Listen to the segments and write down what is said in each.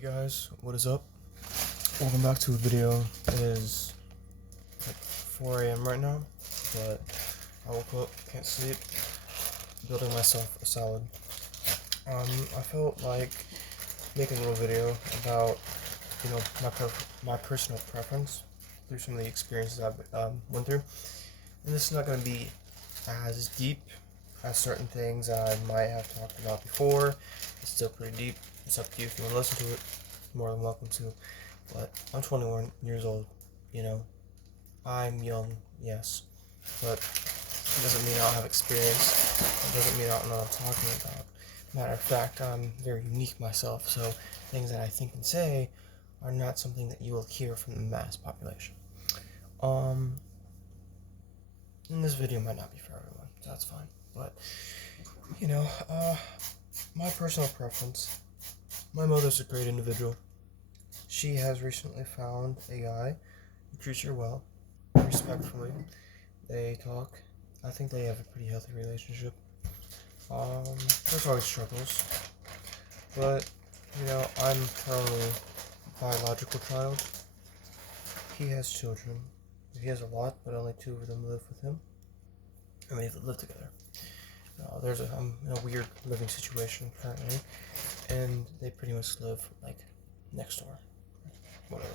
Hey guys, what is up? Welcome back to a video. It is like 4 a.m. right now, but I woke up, can't sleep, building myself a salad. I felt like making a little video about, my personal preference through some of the experiences I've went through. And this is not going to be as deep as certain things I might have talked about before. It's still pretty deep. It's up to you if you want to listen to it. You're more than welcome to. But I'm 21 years old, I'm young, yes. But it doesn't mean I don't have experience. It doesn't mean I don't know what I'm talking about. Matter of fact, I'm very unique myself, so things that I think and say are not something that you will hear from the mass population. And this video might not be for everyone, so that's fine. But, my personal preference. My mother's a great individual. She has recently found a guy who treats her well, respectfully. They talk. I think they have a pretty healthy relationship. There's always struggles. But, I'm her only biological child. He has children. He has a lot, but only 2 of them live with him. And they live together. I'm in a weird living situation currently, and they pretty much live like next door. Whatever.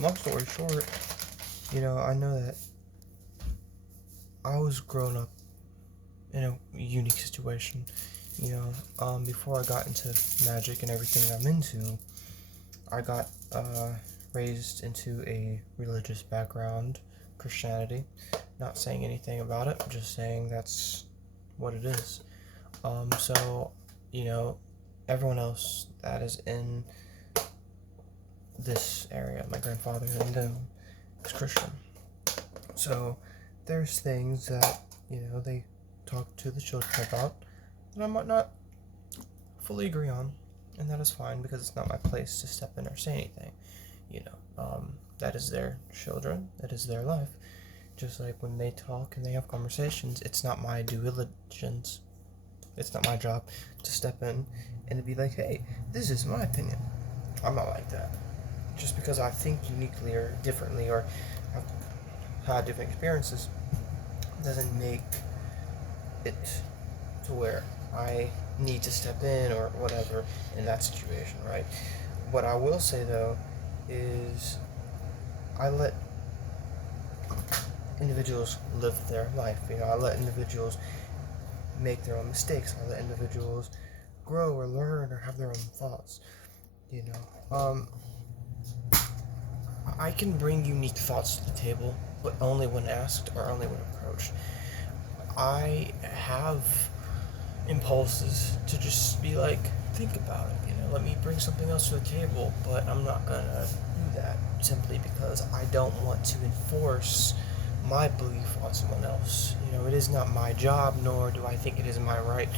Long story short, I know that I was growing up in a unique situation. Before I got into magic and everything that I'm into, I got raised into a religious background, Christianity. Not saying anything about it, just saying that's what it is. So, everyone else that is in this area, my grandfather and them, is Christian. So, there's things that, they talk to the children about that I might not fully agree on, and that is fine because it's not my place to step in or say anything. That is their children, that is their life. Just like when they talk and they have conversations, it's not my due diligence. It's not my job to step in and to be like, hey, this is my opinion. I'm not like that. Just because I think uniquely or differently or have had different experiences doesn't make it to where I need to step in or whatever in that situation, right? What I will say though is I let individuals live their life. I let individuals make their own mistakes. I let individuals grow or learn or have their own thoughts. I can bring unique thoughts to the table, but only when asked or only when approached. I have impulses to just be like, think about it, let me bring something else to the table, but I'm not gonna do that simply because I don't want to enforce my belief on someone else. It is not my job, nor do I think it is my right.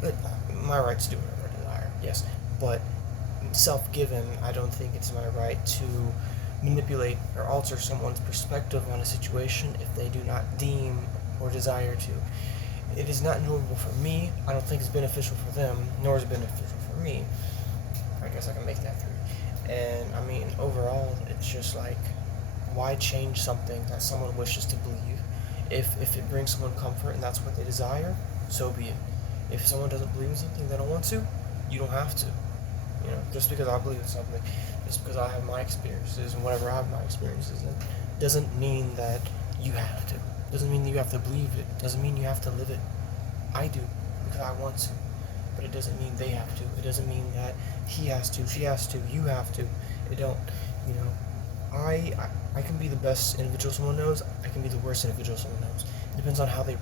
But my right to do whatever I desire, yes. But self-given, I don't think it's my right to manipulate or alter someone's perspective on a situation if they do not deem or desire to. It is not enjoyable for me. I don't think it's beneficial for them, nor is it beneficial for me. I guess I can make that through. And overall, it's just like, why change something that someone wishes to believe? If it brings someone comfort and that's what they desire, so be it. If someone doesn't believe in something they don't want to, you don't have to. Just because I believe in something, just because I have my experiences and whatever I have my experiences in, doesn't mean that you have to. Doesn't mean that you have to believe it. Doesn't mean you have to live it. I do, because I want to. But it doesn't mean they have to. It doesn't mean that he has to, she has to, you have to. It don't, I can be the best individual someone knows. I can be the worst individual someone knows. It depends on how they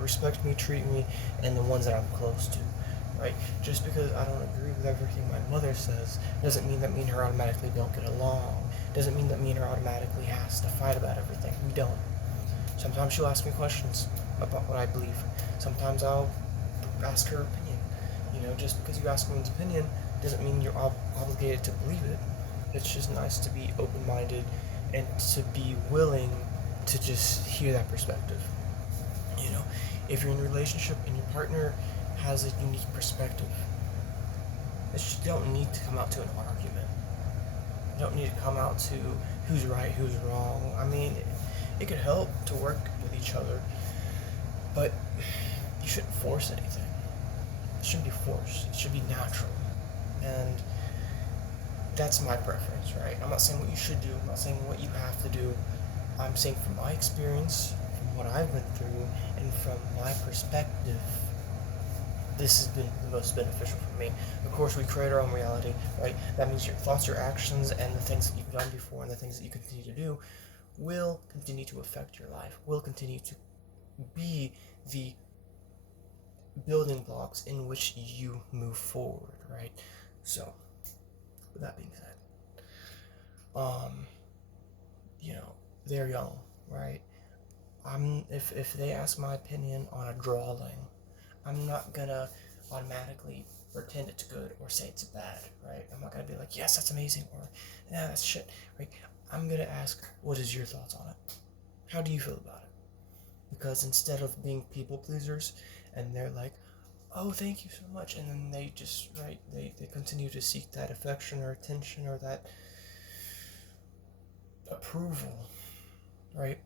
respect me, treat me, and the ones that I'm close to, right? Just because I don't agree with everything my mother says doesn't mean that me and her automatically don't get along. Doesn't mean that me and her automatically has to fight about everything. We don't. Sometimes she'll ask me questions about what I believe. Sometimes I'll ask her opinion. Just because you ask someone's opinion doesn't mean you're obligated to believe it. It's just nice to be open-minded and to be willing to just hear that perspective. If you're in a relationship and your partner has a unique perspective, You don't need to come out to an argument. You don't need to come out to who's right, who's wrong. I mean, it could help to work with each other, but you shouldn't force anything. It shouldn't be forced. It should be natural. And that's my preference, right? I'm not saying what you should do. I'm not saying what you have to do. I'm saying from my experience, from what I've been through, and from my perspective, this has been the most beneficial for me. Of course, we create our own reality, right? That means your thoughts, your actions, and the things that you've done before and the things that you continue to do will continue to affect your life, will continue to be the building blocks in which you move forward, right? So, with that being said, they're young, right? If they ask my opinion on a drawing, I'm not gonna automatically pretend it's good or say it's bad, right? I'm not gonna be like, yes, that's amazing, or yeah, that's shit, right? I'm gonna ask, what is your thoughts on it? How do you feel about it? Because instead of being people pleasers, and they're like, oh, thank you so much, and then they just, right, they continue to seek that affection or attention or that approval, right?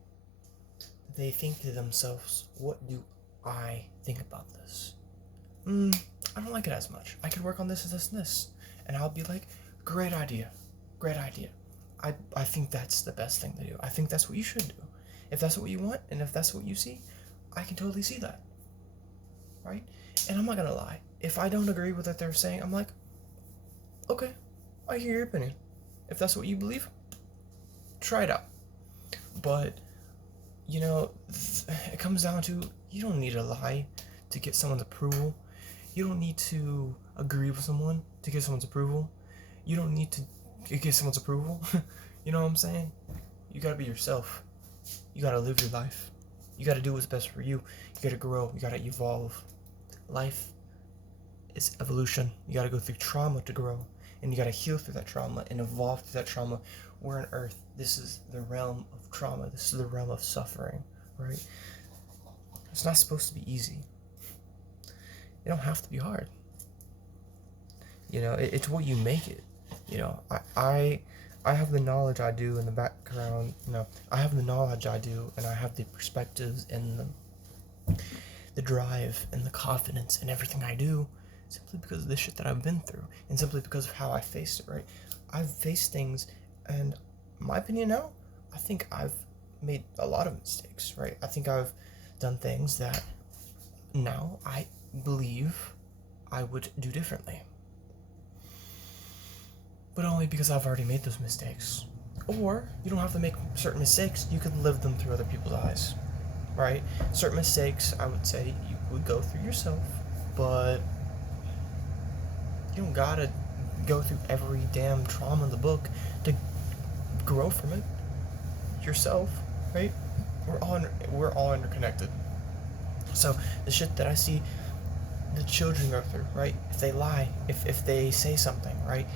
They think to themselves, what do I think about this? I don't like it as much. I could work on this, and this. And I'll be like, great idea. I think that's the best thing to do. I think that's what you should do. If that's what you want, and if that's what you see, I can totally see that. Right? And I'm not gonna lie. If I don't agree with what they're saying, I'm like, okay, I hear your opinion. If that's what you believe, try it out. But, it comes down to, you don't need to lie to get someone's approval. You don't need to agree with someone to get someone's approval. You don't need to get someone's approval. You know what I'm saying? You gotta be yourself. You gotta live your life. You gotta do what's best for you. You gotta grow. You gotta evolve. Life is evolution. You gotta go through trauma to grow. And you gotta heal through that trauma and evolve through that trauma. We're on Earth. This is the realm of trauma. This is the realm of suffering, right? It's not supposed to be easy. It don't have to be hard. It's what you make it. I have the knowledge I do in the background. I have the knowledge I do, and I have the perspectives and the drive and the confidence in everything I do, simply because of the shit that I've been through, and simply because of how I faced it, right? I've faced things, and my opinion now, I think I've made a lot of mistakes, right? I think I've done things that now I believe I would do differently. But only because I've already made those mistakes. Or, you don't have to make certain mistakes, you could live them through other people's eyes, right? Certain mistakes, I would say, you would go through yourself, but you don't gotta go through every damn trauma in the book to grow from it yourself, right? We're all interconnected. So the shit that I see the children go through, right? If they lie, if they say something, right?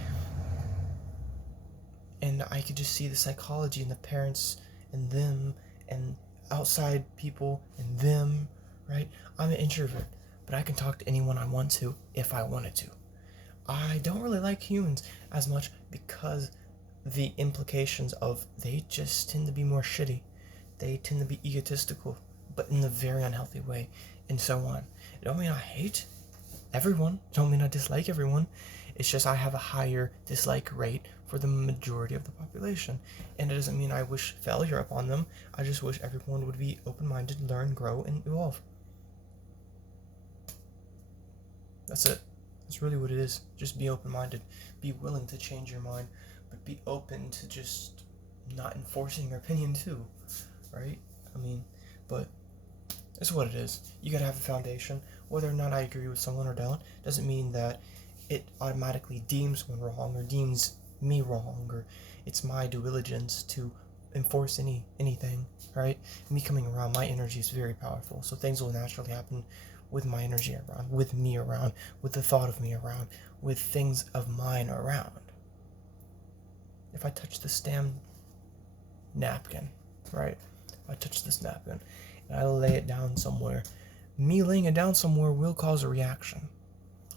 And I could just see the psychology in the parents and them and outside people and them, right? I'm an introvert, but I can talk to anyone I want to if I wanted to. I don't really like humans as much because the implications of they just tend to be more shitty. They tend to be egotistical, but in a very unhealthy way, and so on. It don't mean I hate everyone. It don't mean I dislike everyone. It's just I have a higher dislike rate for the majority of the population. And it doesn't mean I wish failure upon them. I just wish everyone would be open-minded, learn, grow, and evolve. That's it. That's really what it is. Just be open-minded. Be willing to change your mind, but be open to just not enforcing your opinion too, right? But it's what it is. You gotta have a foundation. Whether or not I agree with someone or don't, doesn't mean that it automatically deems someone wrong or deems me wrong, or it's my due diligence to enforce anything, right? Me coming around, my energy is very powerful, so things will naturally happen with my energy around, with me around, with the thought of me around, with things of mine around. If I touch this damn napkin, right? If I touch this napkin and I lay it down somewhere, me laying it down somewhere will cause a reaction.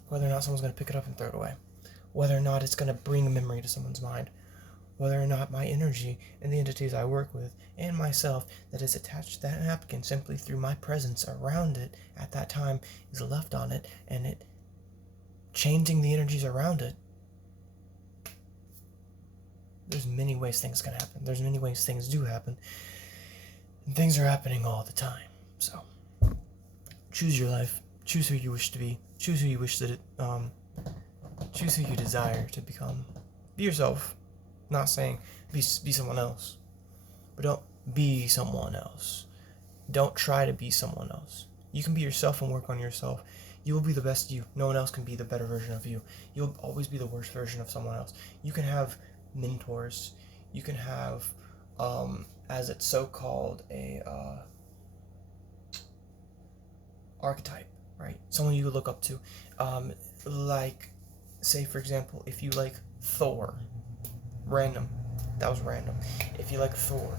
Whether or not someone's going to pick it up and throw it away. whether or not it's going to bring a memory to someone's mind, whether or not my energy and the entities I work with and myself that is attached to that napkin simply through my presence around it at that time is left on it, and it changing the energies around it. There's many ways things can happen. There's many ways things do happen. And things are happening all the time. So, choose your life. Choose who you wish to be. Choose who you wish that choose who you desire to become. Be yourself. Not saying be someone else. But don't be someone else. Don't try to be someone else. You can be yourself and work on yourself. You will be the best you. No one else can be the better version of you. You'll always be the worst version of someone else. You can have mentors. You can have, as it's so called, a archetype, right? Someone you look up to. Like, say for example, if you like Thor, that was random. If you like Thor,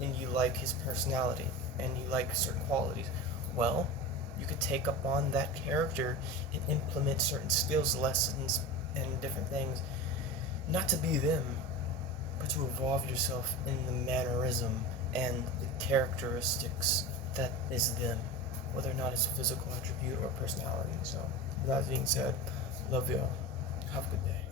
and you like his personality, and you like certain qualities, well, you could take up on that character and implement certain skills, lessons, and different things. Not to be them, but to evolve yourself in the mannerism and the characteristics that is them, whether or not it's a physical attribute or personality. So, with that being said, love y'all. Have a good day.